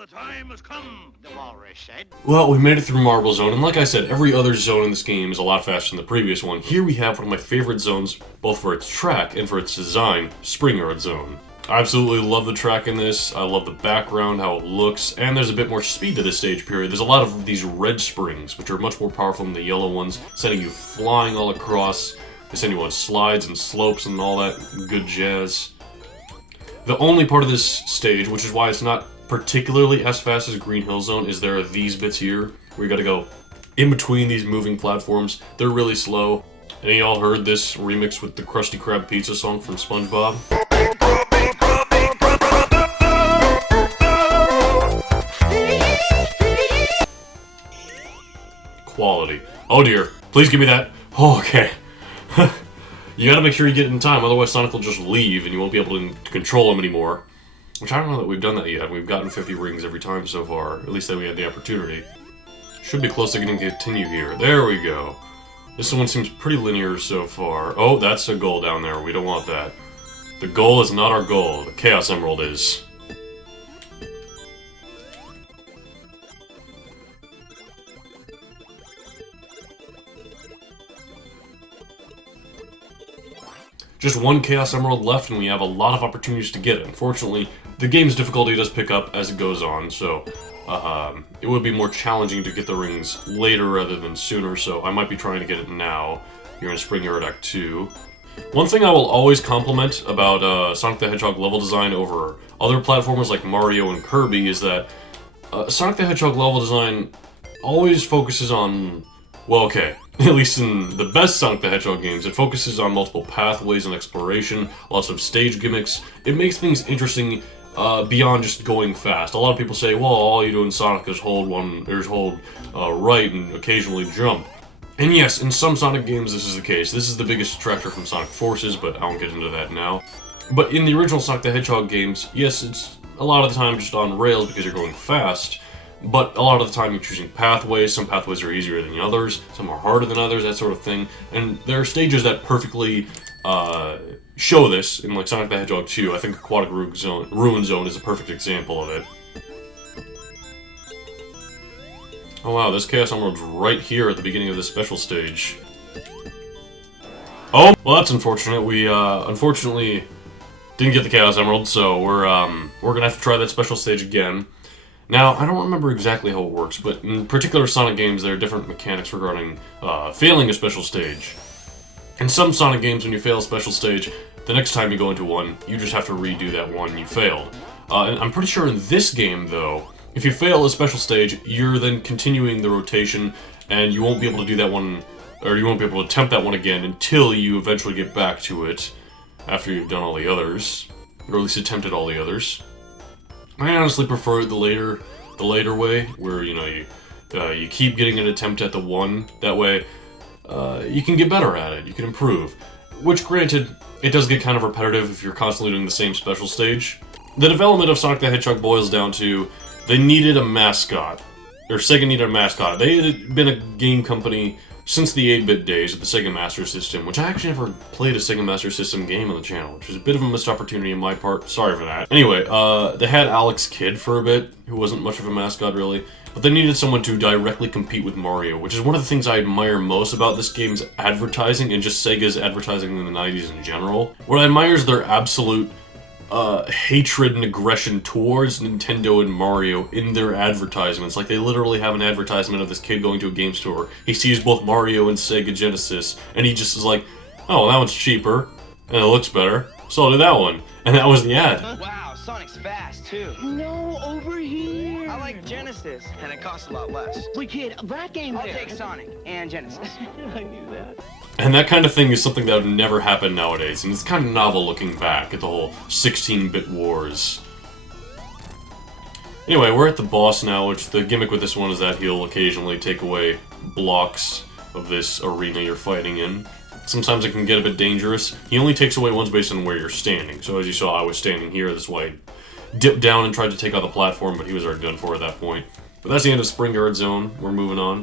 The time has come, the walrus said. Well, we made it through Marble Zone, and like I said, every other zone in this game is a lot faster than the previous one. Here we have one of my favorite zones, both for its track and for its design, Spring Yard Zone. I absolutely love the track in this, I love the background, how it looks, and there's a bit more speed to this stage period. There's a lot of these red springs, which are much more powerful than the yellow ones, sending you flying all across. They send you on slides and slopes and all that good jazz. The only part of this stage, which is why it's not particularly as fast as Green Hill Zone, is there are these bits here where you gotta go in between these moving platforms. They're really slow. Any of y'all heard this remix with the Krusty Krab pizza song from SpongeBob? Quality. Oh dear. Please give me that. Oh, okay. You gotta make sure you get it in time, otherwise Sonic will just leave and you won't be able to control him anymore. Which I don't know that we've done that yet. We've gotten 50 rings every time so far. At least that we had the opportunity. Should be close to getting to continue here. There we go. This one seems pretty linear so far. Oh, that's a goal down there. We don't want that. The goal is not our goal. The Chaos Emerald is. Just one Chaos Emerald left and we have a lot of opportunities to get it. Unfortunately, the game's difficulty does pick up as it goes on, so it would be more challenging to get the rings later rather than sooner, so I might be trying to get it now here in Spring Yard Act 2. One thing I will always compliment about Sonic the Hedgehog level design over other platformers like Mario and Kirby is that Sonic the Hedgehog level design always focuses on, well, okay, at least in the best Sonic the Hedgehog games, it focuses on multiple pathways and exploration, lots of stage gimmicks. It makes things interesting beyond just going fast. A lot of people say, well, all you do in Sonic is hold right and occasionally jump. And yes, in some Sonic games this is the case. This is the biggest detractor from Sonic Forces, but I won't get into that now. But in the original Sonic the Hedgehog games, yes, it's a lot of the time just on rails because you're going fast, but a lot of the time you're choosing pathways. Some pathways are easier than others, some are harder than others, that sort of thing. And there are stages that perfectly show this, in like Sonic the Hedgehog 2. I think Aquatic Ruin Zone is a perfect example of it. Oh wow, this Chaos Emerald's right here at the beginning of this special stage. Oh, well that's unfortunate. We unfortunately didn't get the Chaos Emerald, so we're gonna have to try that special stage again. Now, I don't remember exactly how it works, but in particular Sonic games, there are different mechanics regarding failing a special stage. In some Sonic games, when you fail a special stage, the next time you go into one, you just have to redo that one you failed. And I'm pretty sure in this game, though, if you fail a special stage, you're then continuing the rotation, and you won't be able to do that one, or you won't be able to attempt that one again until you eventually get back to it, after you've done all the others, or at least attempted all the others. I honestly prefer the later way, where you know you keep getting an attempt at the one. That way, you can get better at it. You can improve. Which, granted, it does get kind of repetitive if you're constantly doing the same special stage. The development of Sonic the Hedgehog boils down to they needed a mascot, or Sega needed a mascot. They had been a game company since the 8-bit days of the Sega Master System, which I actually never played a Sega Master System game on the channel, which is a bit of a missed opportunity on my part. Sorry for that. Anyway, they had Alex Kidd for a bit, who wasn't much of a mascot really, but they needed someone to directly compete with Mario, which is one of the things I admire most about this game's advertising, and just Sega's advertising in the 90s in general. What I admire is their absolute hatred and aggression towards Nintendo and Mario in their advertisements. Like, they literally have an advertisement of this kid going to a game store. He sees both Mario and Sega Genesis, and he just is like, oh, that one's cheaper, and it looks better, so I'll do that one. And that was the ad. Wow, Sonic's fast, too. No, over here. I like Genesis, and it costs a lot less. Wait, kid, that game I'll there. take Sonic and Genesis. I knew that. And that kind of thing is something that would never happen nowadays, and it's kind of novel looking back at the whole 16-bit wars. Anyway, we're at the boss now, which the gimmick with this one is that he'll occasionally take away blocks of this arena you're fighting in. Sometimes it can get a bit dangerous. He only takes away ones based on where you're standing. So as you saw, I was standing here, that's why I dipped down and tried to take out the platform, but he was already done for at that point. But that's the end of Spring Yard Zone. We're moving on.